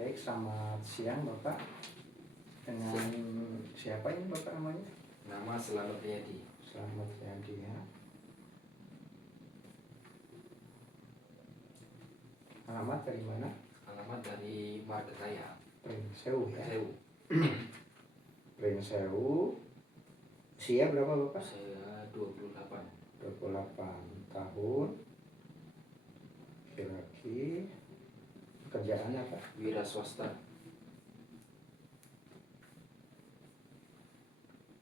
Baik, selamat siang Bapak. Dengan siapa ini Bapak namanya? Nama Selamat Riyadi. Selamat Riyadi ya. Alamat dari mana? Alamat dari Margataya. Pringsewu ya. Sewu. Pringsewu. Usia berapa Bapak? Saya 28. 28 tahun. Laki-laki. Pekerjaan apa? Wira swasta.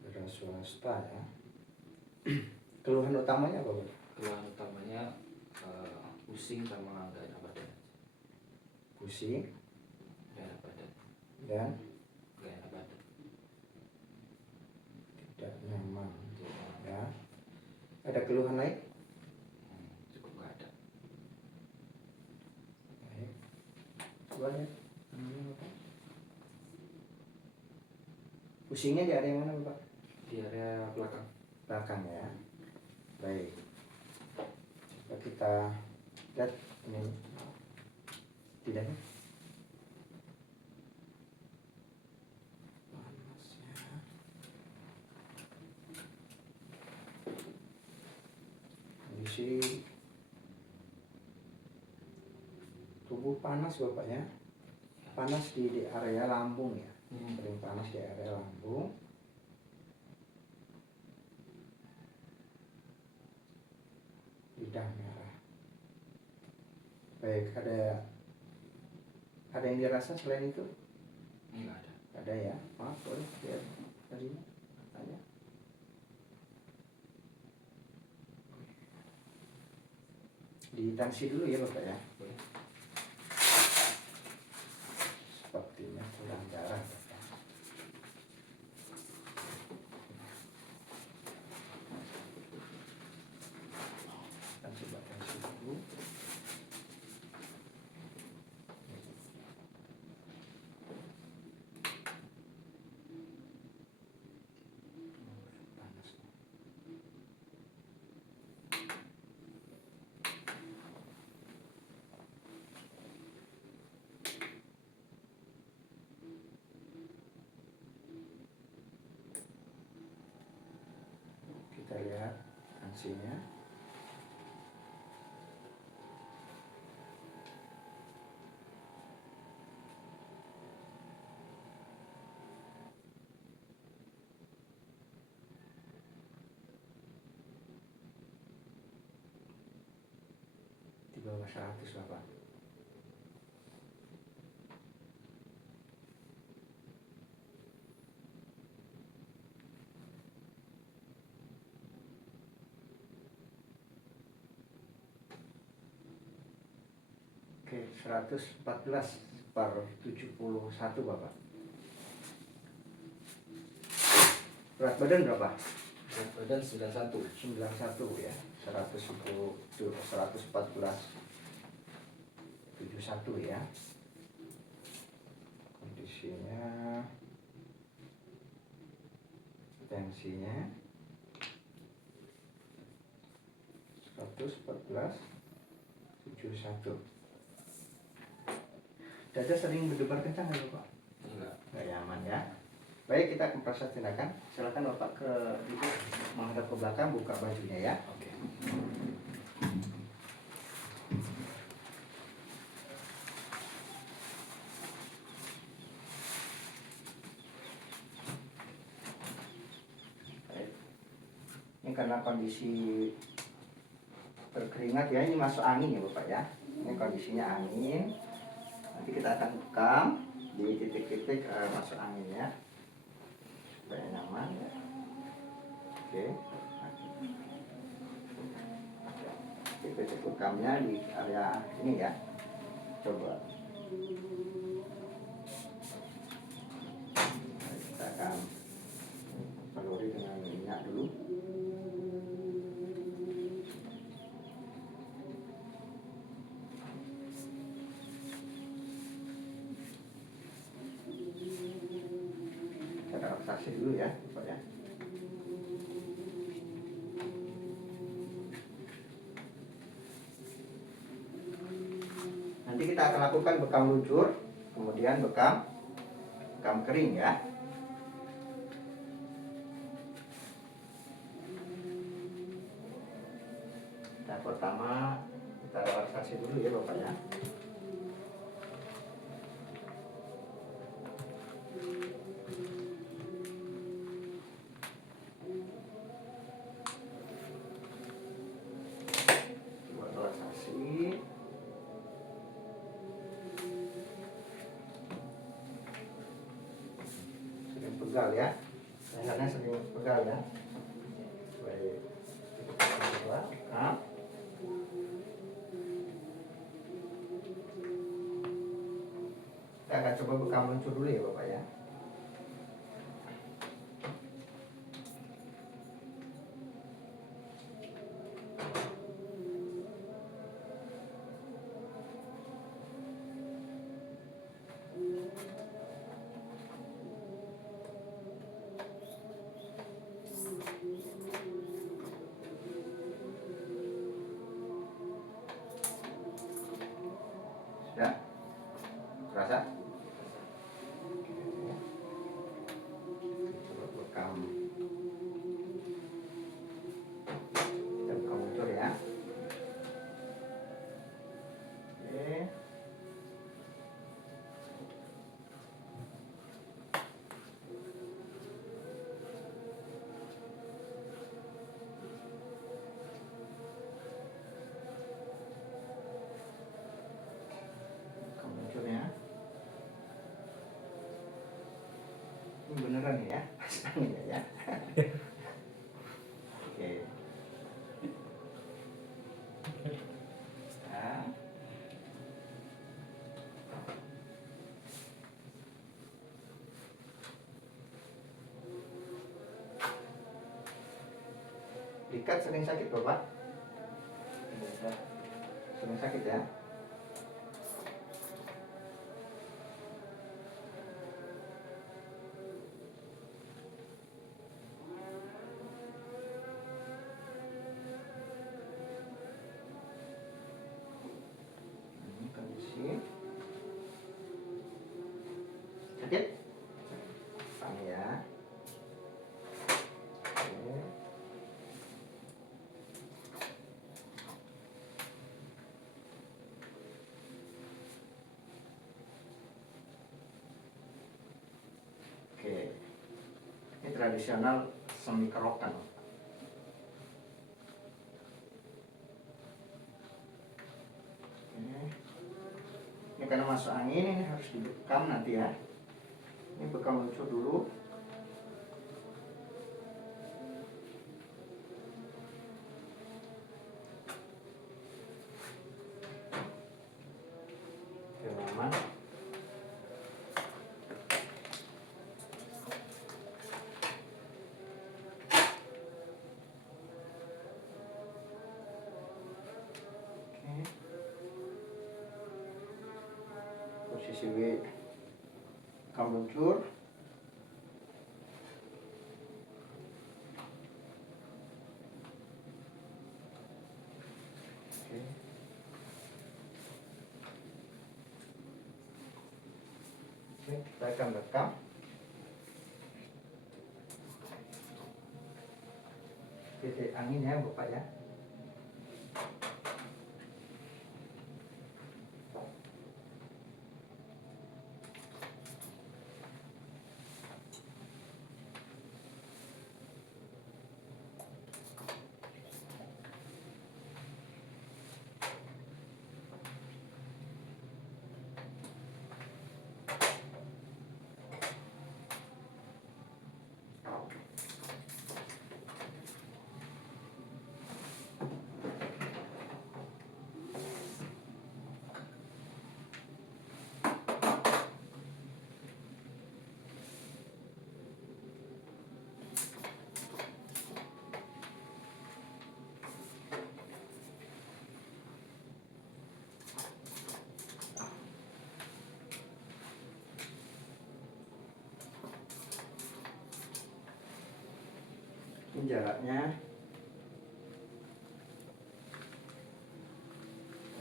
Wira swasta ya. Keluhan utamanya apa Bapak? Keluhan utamanya pusing sama gak enak badan. Pusing Gak enak badan. dan Gak enak badan. tidak nyaman ya. Ada keluhan lain? Cukup gak ada. Baik. Coba lihat. Pusingnya di area mana Bapak? Di area belakang. Belakang ya. Baik. Coba kita lihat ini tidaknya. Panasnya. Kondisi tubuh panas Bapak ya. Panas di area lambung ya. Sering panas di area lambung. Lidah merah. Baik, ada yang dirasa selain itu? Enggak ada. Ada ya. Maaf, boleh lihat tadi katanya. Ditansi dulu ya Bapak ya. Boleh. Sepertinya kurang darah Bapak. Kita coba tansi dulu. Panas. Kita lihat tensinya. Di bawah 100 Bapak. Oke, 114/71 Bapak. Berat badan berapa? Berat badan 91. 91 ya. 114/71 ya. Kondisinya, tensinya 114/71. Dada sering berdebar kencang nggak Bapak? Enggak. Nggak nyaman ya. Baik, kita akan proses tindakan. Silakan Bapak duduk menghadap ke belakang, buka bajunya ya. Oke. Baik. Ini karena kondisi berkeringat ya, ini masuk angin ya Bapak ya. Ini kondisinya angin. Nanti kita akan bekam di titik-titik masuk anginnya supaya nyaman. Oke. Titik bekamnya di area ini ya. Coba. Kita akan peluri dengan minyak dulu. Kita relaksasi dulu ya, Bapak ya. Nanti kita akan lakukan bekam luncur kemudian bekam kering ya. Nah, pertama kita relaksasi dulu ya Bapak ya. Coba relaksasi. Sering pegal ya. Lehernya sering pegal ya. Baik. Coba. Nah. Kita akan coba bekam luncur dulu ya Bapak ya. Sudah? Terasa? Coba bekam. Kita bekam luncur ya. Oke. Bekam luncur ya. Ini beneran ya, angin ya. Oke. Nah. Ikat sering sakit Bapak? Sering sakit ya? Ini kondisi sakit? Tangan ya. Oke. Oke. Ini tradisional semi kerokan. Ini karena masuk angin, ini harus dibekam nanti ya. Ini bekam luncur dulu. Oke, aman. Oke. Posisi bekam luncur. Oke. Oke, kita akan bekam. Titik angin ya Bapak ya. Ini jaraknya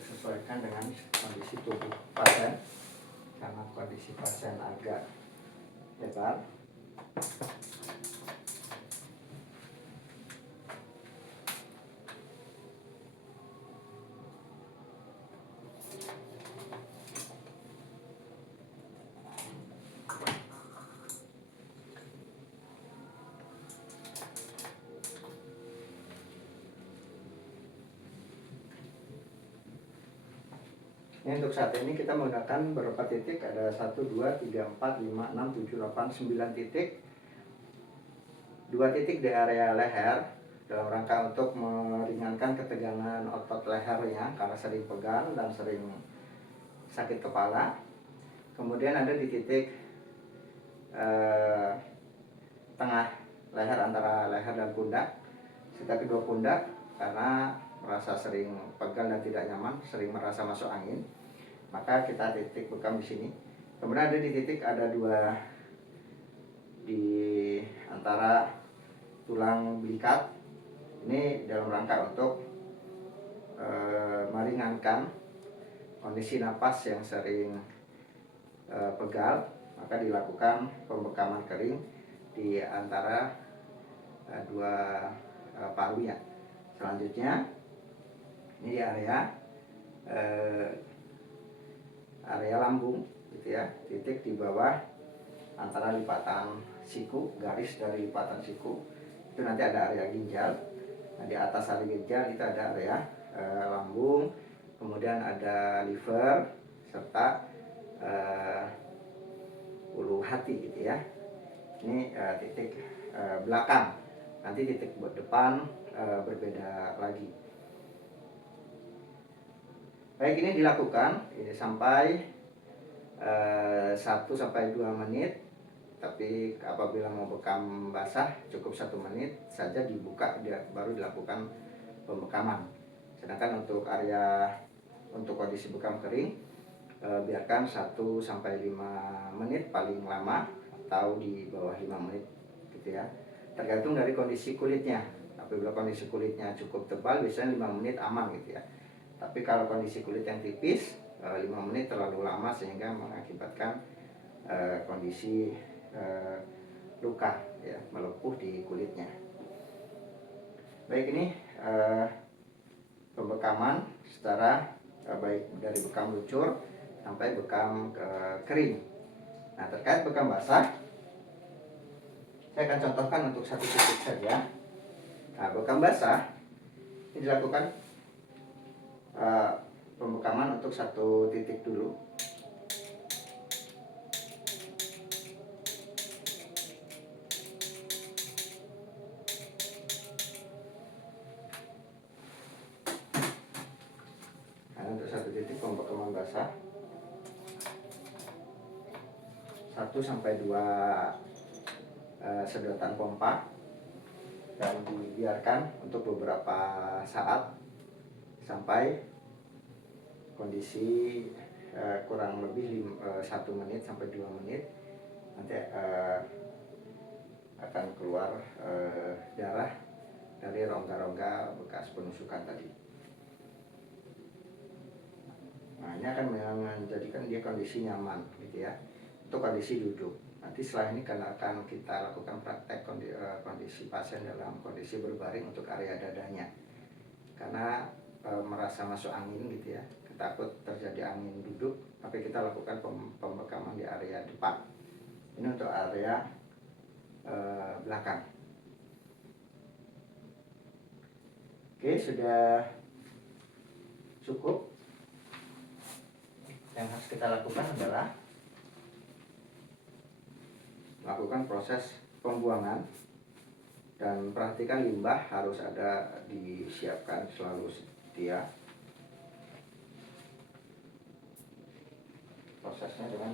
sesuaikan dengan kondisi tubuh pasien karena kondisi kondisi pasien agak lebar. Ini untuk saat ini kita menggunakan beberapa titik, ada 1, 2, 3, 4, 5, 6, 7, 8, 9 titik. 2 titik di area leher dalam rangka untuk meringankan ketegangan otot lehernya karena sering pegang dan sering sakit kepala. Kemudian ada di titik tengah leher, antara leher dan pundak, serta kedua pundak, karena merasa sering pegal dan tidak nyaman, sering merasa masuk angin, maka kita titik bekam di sini. Kemudian ada di titik, ada 2 di antara tulang belikat. Ini dalam rangka untuk meringankan kondisi napas yang sering pegal, maka dilakukan pembekaman kering di antara 2 parunya. Selanjutnya ini di area lambung gitu ya, titik di bawah antara lipatan siku, garis dari lipatan siku itu nanti ada area ginjal. Nah, di atas area ginjal itu ada area lambung, kemudian ada liver serta ulu hati gitu ya. Ini titik belakang. Nanti titik depan berbeda lagi. Baik, ini dilakukan ini sampai 1 sampai 2 menit. Tapi apabila mau bekam basah cukup 1 menit saja dibuka, baru dilakukan pembekaman. Sedangkan untuk kondisi bekam kering, biarkan 1 sampai 5 menit paling lama, atau di bawah 5 menit gitu ya. Tergantung dari kondisi kulitnya. Apabila kondisi kulitnya cukup tebal, biasanya 5 menit aman gitu ya. Tapi kalau kondisi kulit yang tipis, 5 menit terlalu lama sehingga mengakibatkan kondisi luka ya, melepuh di kulitnya. Baik, ini pembekaman secara baik dari bekam lucur sampai bekam kering. Nah, terkait bekam basah, saya akan contohkan untuk 1 titik saja. Nah, bekam basah ini dilakukan pembekaman untuk 1 titik dulu. Nah, untuk 1 titik pembekaman basah, 1 sampai 2 sedotan pompa, dan dibiarkan untuk beberapa saat sampai kondisi kurang lebih 1 menit sampai 2 menit. Nanti akan keluar darah dari rongga-rongga bekas penusukan tadi. Nah, ini akan menjadikan dia kondisi nyaman gitu ya, untuk kondisi duduk. Nanti setelah ini akan kita lakukan praktek kondisi pasien dalam kondisi berbaring untuk area dadanya. Karena merasa masuk angin gitu ya, takut terjadi angin duduk, tapi kita lakukan pembekaman di area depan. Ini untuk area belakang. Oke, sudah cukup. Yang harus kita lakukan adalah lakukan proses pembuangan, dan perhatikan limbah harus ada disiapkan selalu sedia. Prosesnya dengan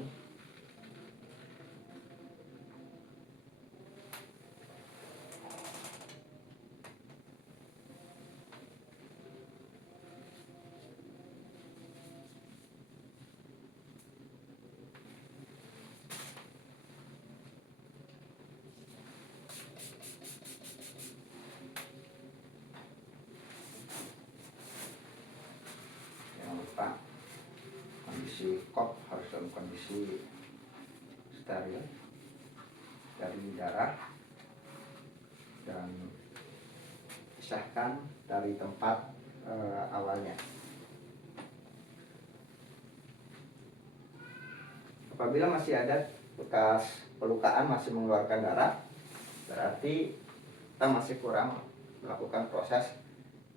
jangan lupa kondisi kop harus dalam kondisi steril dari darah dan pisahkan dari tempat awalnya. Apabila masih ada bekas pelukaan masih mengeluarkan darah, berarti kita masih kurang melakukan proses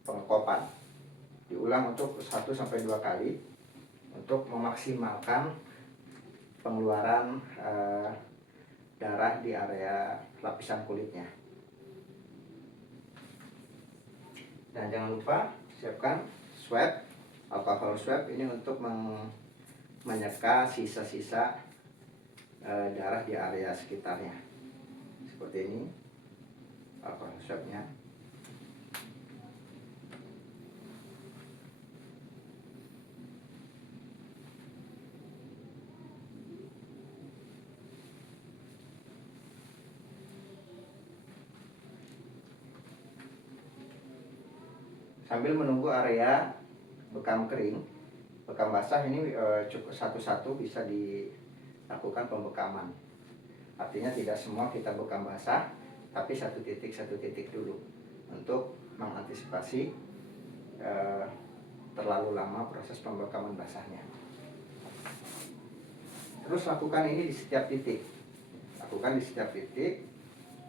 pengekopan. Diulang untuk 1-2 kali untuk memaksimalkan pengeluaran darah di area lapisan kulitnya. Dan jangan lupa siapkan swab, alkohol swab ini untuk menyeka sisa-sisa darah di area sekitarnya. Seperti ini alkohol swabnya. Sambil menunggu area bekam kering, bekam basah ini cukup satu-satu bisa dilakukan pembekaman. Artinya tidak semua kita bekam basah, tapi satu titik dulu untuk mengantisipasi terlalu lama proses pembekaman basahnya. Terus lakukan ini di setiap titik,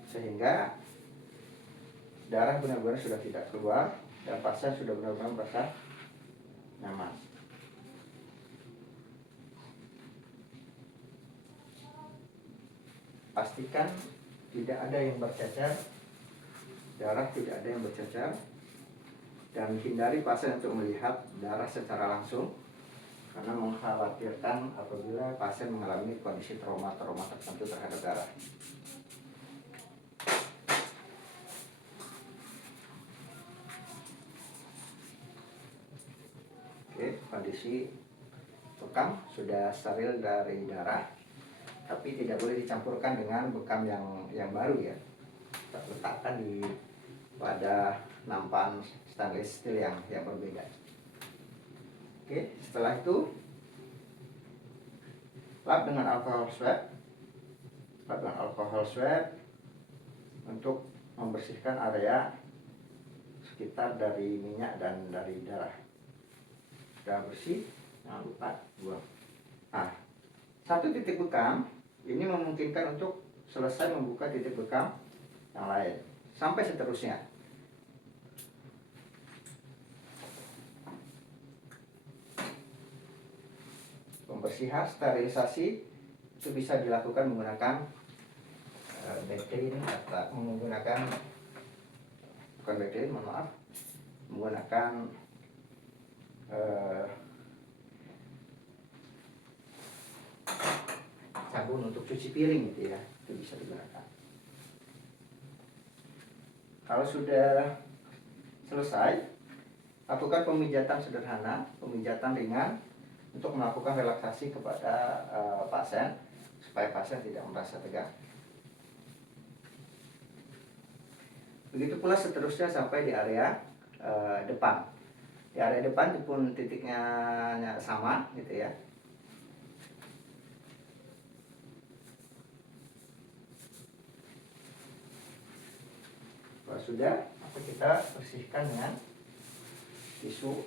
sehingga darah benar-benar sudah tidak keluar dan pasien sudah benar-benar merasa nyaman. Pastikan tidak ada yang bercecer, darah tidak ada yang bercecer, dan hindari pasien untuk melihat darah secara langsung karena mengkhawatirkan apabila pasien mengalami kondisi trauma tertentu terhadap darah. Oke, kondisi bekam sudah steril dari darah, tapi tidak boleh dicampurkan dengan bekam yang baru ya. Kita letakkan di pada nampan stainless steel yang berbeda. Oke, setelah itu lap dengan alkohol swab untuk membersihkan area sekitar dari minyak dan dari darah. Sudah bersih, jangan lupa buang. Nah, satu titik bekam ini memungkinkan untuk selesai membuka titik bekam yang lain sampai seterusnya. Pembersihan sterilisasi itu bisa dilakukan menggunakan Bactine atau menggunakan sabun untuk cuci piring gitu ya, itu bisa digunakan. Kalau sudah selesai, lakukan pemijatan sederhana, pemijatan ringan untuk melakukan relaksasi kepada pasien supaya pasien tidak merasa tegang. Begitu pula seterusnya sampai di area depan. Di area depan pun titiknya sama gitu ya. Kalau sudah, maka kita bersihkan dengan tisu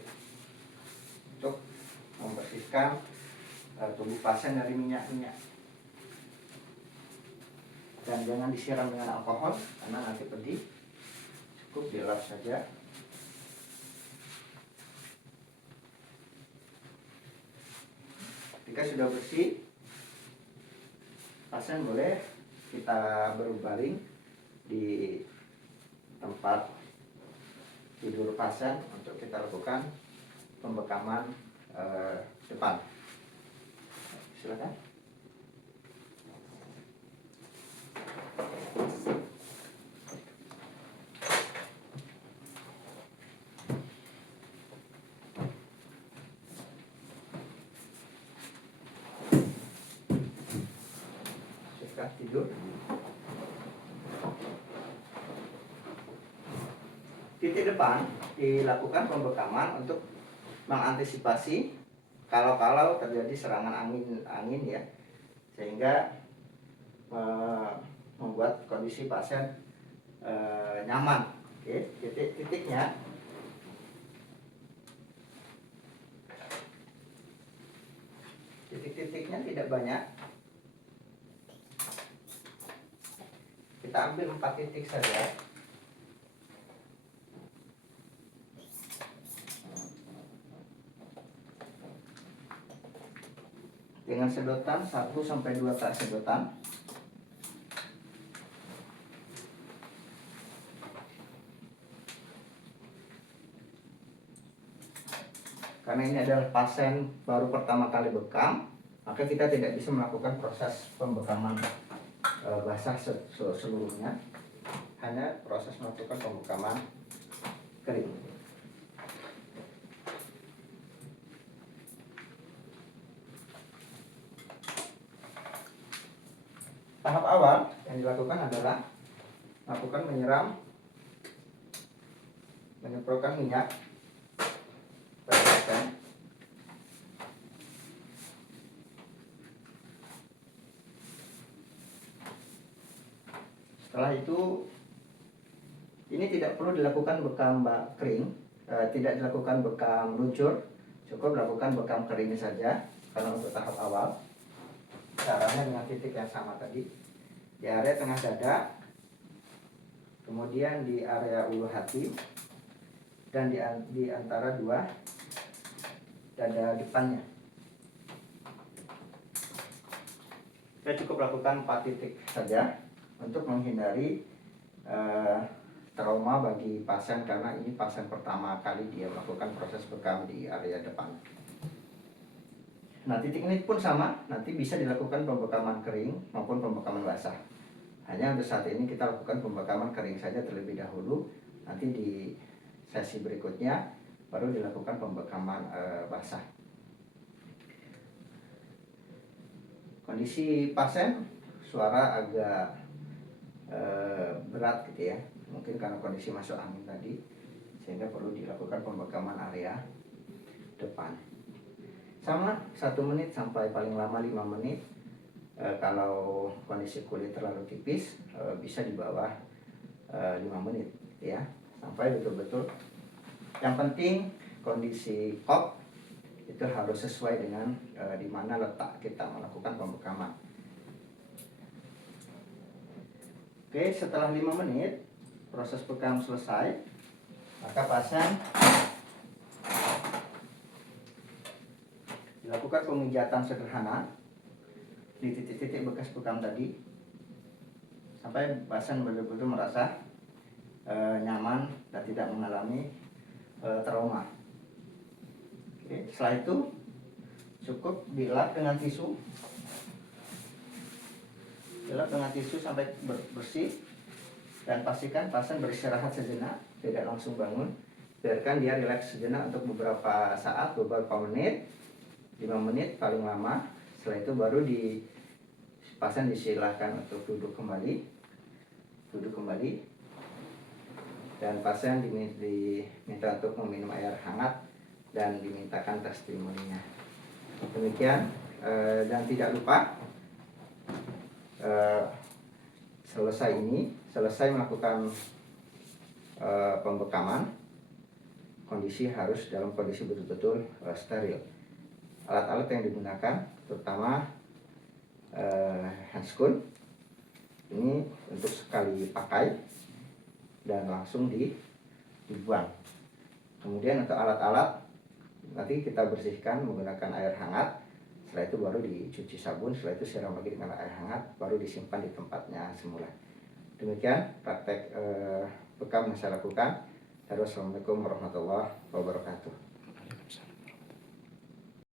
untuk membersihkan tubuh pasien dari minyak-minyak. Dan jangan disiram dengan alkohol karena nanti pedih. Cukup dilap saja. Jika sudah bersih, pasien boleh kita berbaring di tempat tidur pasien untuk kita lakukan pembekaman depan. Silakan. Tidur. Titik depan dilakukan pembekaman untuk mengantisipasi kalau terjadi serangan angin ya, sehingga membuat kondisi pasien nyaman. Oke, titik-titiknya tidak banyak. Kita ambil 4 titik saja. Dengan sedotan 1 sampai 2 tak sedotan. Karena ini adalah pasien baru pertama kali bekam, maka kita tidak bisa melakukan proses pembekaman basah seluruhnya, hanya proses melakukan pembekaman kering. Tahap awal yang dilakukan adalah melakukan menyemprotkan minyak pada pasien. Setelah itu, ini tidak perlu dilakukan bekam kering, tidak dilakukan bekam luncur, cukup dilakukan bekam kering saja. Karena untuk tahap awal, caranya dengan titik yang sama tadi, di area tengah dada, kemudian di area ulu hati, dan di antara 2 dada depannya. Kita cukup lakukan 4 titik saja untuk menghindari trauma bagi pasien, karena ini pasien pertama kali dia melakukan proses bekam di area depan. Nah, titik ini pun sama, nanti bisa dilakukan pembekaman kering maupun pembekaman basah. Hanya untuk saat ini kita lakukan pembekaman kering saja terlebih dahulu. Nanti di sesi berikutnya baru dilakukan pembekaman basah. Kondisi pasien suara agak berat gitu ya, mungkin karena kondisi masuk angin tadi, sehingga perlu dilakukan pembekaman area depan. Sama 1 menit sampai paling lama 5 menit. Kalau kondisi kulit terlalu tipis, bisa di bawah 5 menit ya, sampai betul-betul. Yang penting kondisi kop itu harus sesuai dengan di mana letak kita melakukan pembekaman. Oke, setelah 5 menit proses bekam selesai, maka pasien dilakukan pemijatan sederhana di titik-titik bekas bekam tadi sampai pasien betul-betul merasa nyaman dan tidak mengalami trauma. Oke, setelah itu cukup dilap dengan tisu. Dilap dengan tisu sampai bersih, dan pastikan pasien beristirahat sejenak, tidak langsung bangun. Biarkan dia rileks sejenak untuk beberapa saat, beberapa menit, 5 menit paling lama. Setelah itu baru pasien disilahkan untuk duduk kembali, dan pasien diminta untuk meminum air hangat dan dimintakan testimoninya. Demikian, dan tidak lupa selesai melakukan pembekaman, kondisi harus dalam kondisi betul-betul steril. Alat-alat yang digunakan terutama handscoon, ini untuk sekali pakai dan langsung dibuang. Kemudian untuk alat-alat nanti kita bersihkan menggunakan air hangat. Setelah itu baru dicuci sabun, setelah itu siram lagi dengan air hangat, baru disimpan di tempatnya semula. Demikian praktek bekam yang saya lakukan. Assalamualaikum warahmatullahi wabarakatuh.